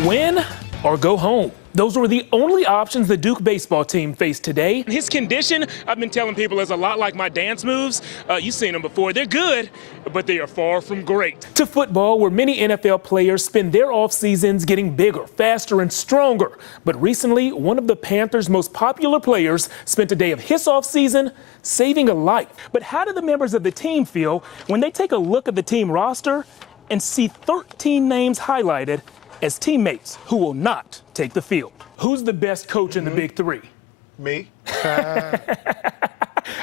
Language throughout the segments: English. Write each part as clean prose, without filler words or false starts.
Win or go home. Those were the only options the Duke baseball team faced today. His condition, I've been telling people, is a lot like my dance moves. You've seen them before. They're good, but they are far from great. To football, where many NFL players spend their off seasons getting bigger, faster, and stronger. But recently, one of the Panthers' most popular players spent a day of his off season saving a life. But how do the members of the team feel when they take a look at the team roster and see 13 names highlighted as teammates who will not take the field? Who's the best coach in the Big Three? Me. I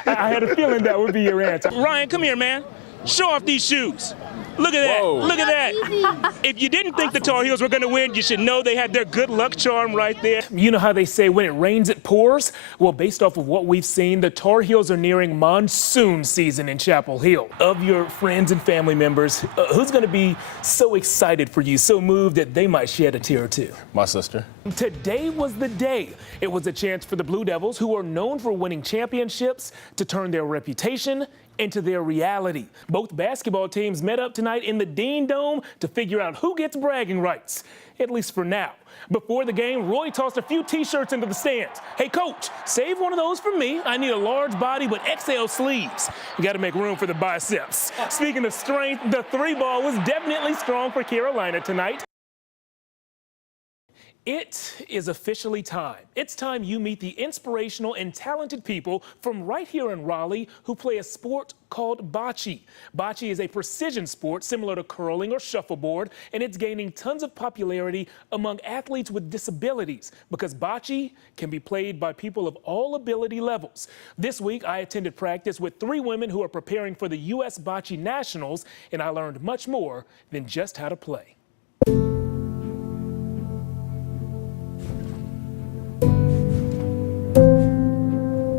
had a feeling that would be your answer. Ryan, come here, man. Show off these shoes. Look at that. Whoa. Look at that. If you didn't think the Tar Heels were going to win, you should know they had their good luck charm right there. You know how they say when it rains, it pours? Well, based off of what we've seen, the Tar Heels are nearing monsoon season in Chapel Hill. Of your friends and family members, who's going to be so excited for you, so moved that they might shed a tear or two? My sister. Today was the day. It was a chance for the Blue Devils, who are known for winning championships, to turn their reputation into their reality. Both basketball teams met up tonight in the Dean Dome to figure out who gets bragging rights, at least for now. Before the game, Roy tossed a few T-shirts into the stands. Hey, coach, save one of those for me. I need a large body with XL sleeves. You got to make room for the biceps. Speaking of strength, the three ball was definitely strong for Carolina tonight. It is officially time. It's time you meet the inspirational and talented people from right here in Raleigh who play a sport called bocce. Bocce is a precision sport similar to curling or shuffleboard, and it's gaining tons of popularity among athletes with disabilities because bocce can be played by people of all ability levels. This week, I attended practice with 3 women who are preparing for the U.S. Bocce Nationals, and I learned much more than just how to play.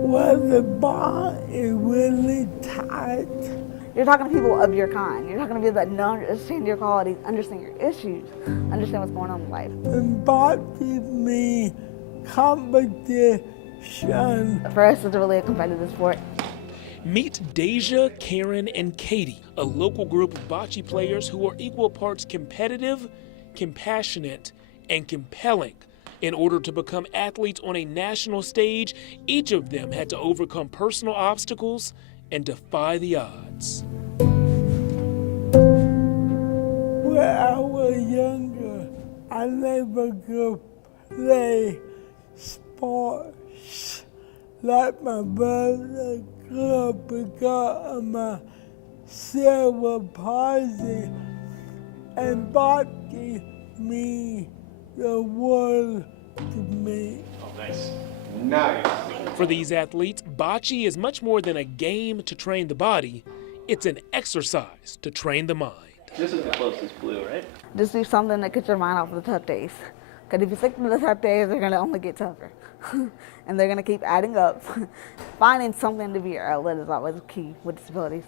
Well, the ball is really tight. You're talking to people of your kind. You're talking to people that understand your qualities, understand your issues, understand what's going on in life. And bocce means competition. For us, it's really a competitive sport. Meet Deja, Karen, and Katie, a local group of bocce players who are equal parts competitive, compassionate, and compelling. In order to become athletes on a national stage, each of them had to overcome personal obstacles and defy the odds. When I was younger, I never could play sports like my brother could because of my cerebral palsy. And bocce means the world to me. Oh, nice. Nice. For these athletes, bocce is much more than a game to train the body. It's an exercise to train the mind. This is the closest blue, right? Just do something that gets your mind off of the tough days. Because if you stick to the tough days, they're going to only get tougher. And they're going to keep adding up. Finding something to be your outlet is always key with disabilities.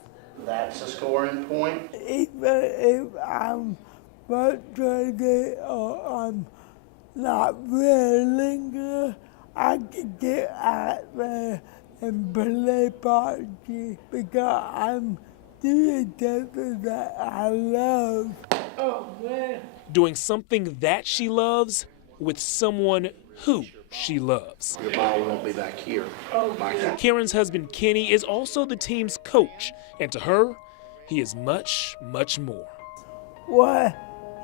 That's a scoring point. Even if I'm frustrated or I'm not feeling good, I can get out there and play bocce because I'm doing something that I love. Oh, man. Doing something that she loves with someone who she loves. Your ball won't be back here. Karen's husband, Kenny, is also the team's coach, and to her, he is much, much more. Well,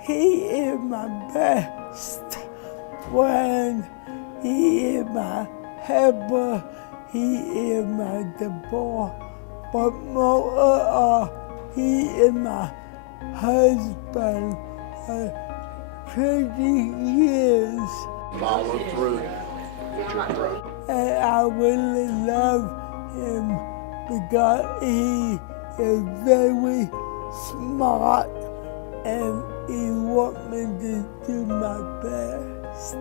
he is my best friend. He is my helper. He is my support. But more, he is my husband for 20 years. Follow through. And I really love him because he is very smart and he wants me to do my best.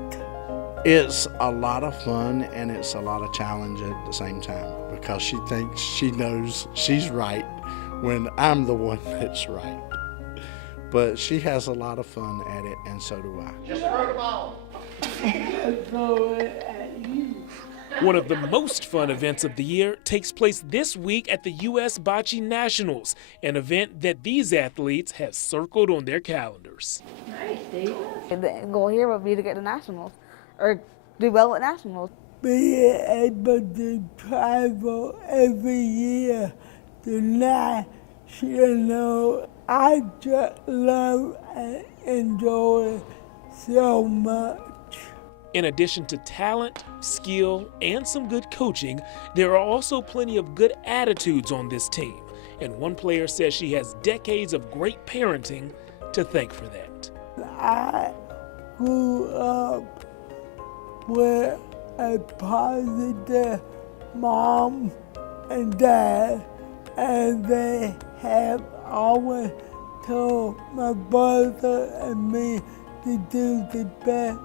It's a lot of fun and it's a lot of challenge at the same time because she thinks she knows she's right when I'm the one that's right. But she has a lot of fun at it, and so do I. Just throw the ball. Throw it at you. One of the most fun events of the year takes place this week at the U.S. Bocce Nationals, an event that these athletes have circled on their calendars. Nice, David. The goal here would be to get to nationals or do well at nationals. Being able to travel every year to national, I just love and enjoy so much. In addition to talent, skill, and some good coaching, there are also plenty of good attitudes on this team. And one player says she has decades of great parenting to thank for that. I grew up with a positive mom and dad, and they have always told my brother and me to do the best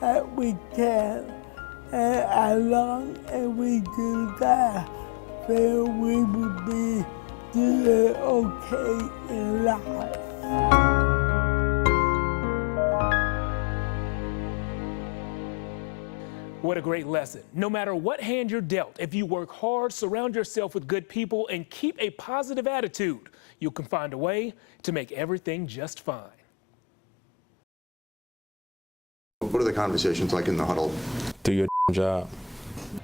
that we can. And as long as we do that, then we will be doing okay in life. What a great lesson. No matter what hand you're dealt, if you work hard, surround yourself with good people, and keep a positive attitude, you can find a way to make everything just fine. What are the conversations like in the huddle? Do your job.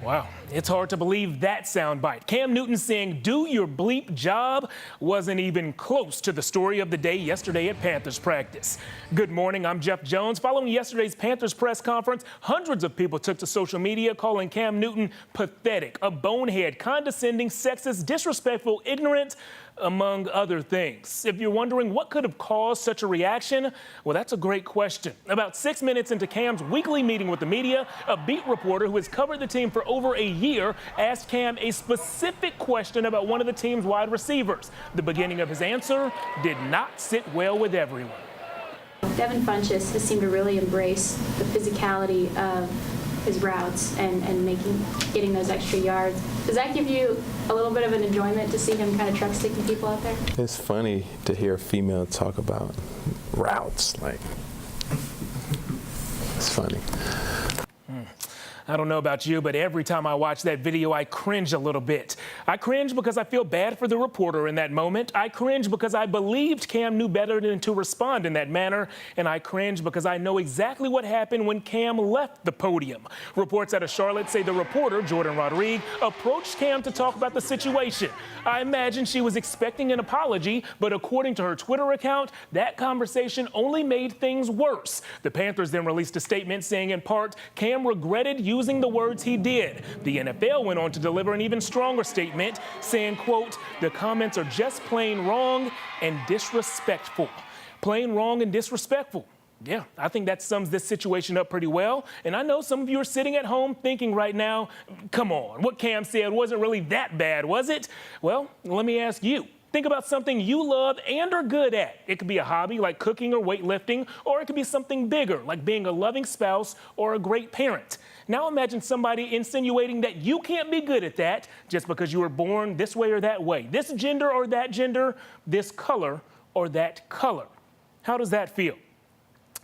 Wow, it's hard to believe that soundbite. Cam Newton saying, "Do your bleep job," wasn't even close to the story of the day yesterday at Panthers practice. Good morning, I'm Jeff Jones. Following yesterday's Panthers press conference, hundreds of people took to social media calling Cam Newton pathetic, a bonehead, condescending, sexist, disrespectful, ignorant, among other things. If you're wondering what could have caused such a reaction, well, that's a great question. About 6 minutes into Cam's weekly meeting with the media, a beat reporter who has covered the team for over a year asked Cam a specific question about one of the team's wide receivers. The beginning of his answer did not sit well with everyone. Devin Funchess has seemed to really embrace the physicality of his routes and getting those extra yards. Does that give you a little bit of an enjoyment to see him kind of truck sticking people out there? It's funny to hear a female talk about routes. Like, it's funny. I don't know about you, but every time I watch that video, I cringe a little bit. I cringe because I feel bad for the reporter in that moment. I cringe because I believed Cam knew better than to respond in that manner. And I cringe because I know exactly what happened when Cam left the podium. Reports out of Charlotte say the reporter, Jordan Rodriguez, approached Cam to talk about the situation. I imagine she was expecting an apology, but according to her Twitter account, that conversation only made things worse. The Panthers then released a statement saying, in part, Cam regretted using the words he did. The NFL went on to deliver an even stronger statement saying, quote, "The comments are just plain wrong and disrespectful." Plain wrong and disrespectful. Yeah, I think that sums this situation up pretty well. And I know some of you are sitting at home thinking right now, come on, what Cam said wasn't really that bad, was it? Well, let me ask you. Think about something you love and are good at. It could be a hobby like cooking or weightlifting, or it could be something bigger like being a loving spouse or a great parent. Now imagine somebody insinuating that you can't be good at that just because you were born this way or that way, this gender or that gender, this color or that color. How does that feel?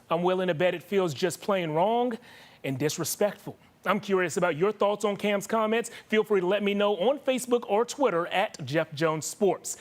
I'm willing to bet it feels just plain wrong and disrespectful. I'm curious about your thoughts on Cam's comments. Feel free to let me know on Facebook or Twitter at Jeff Jones Sports.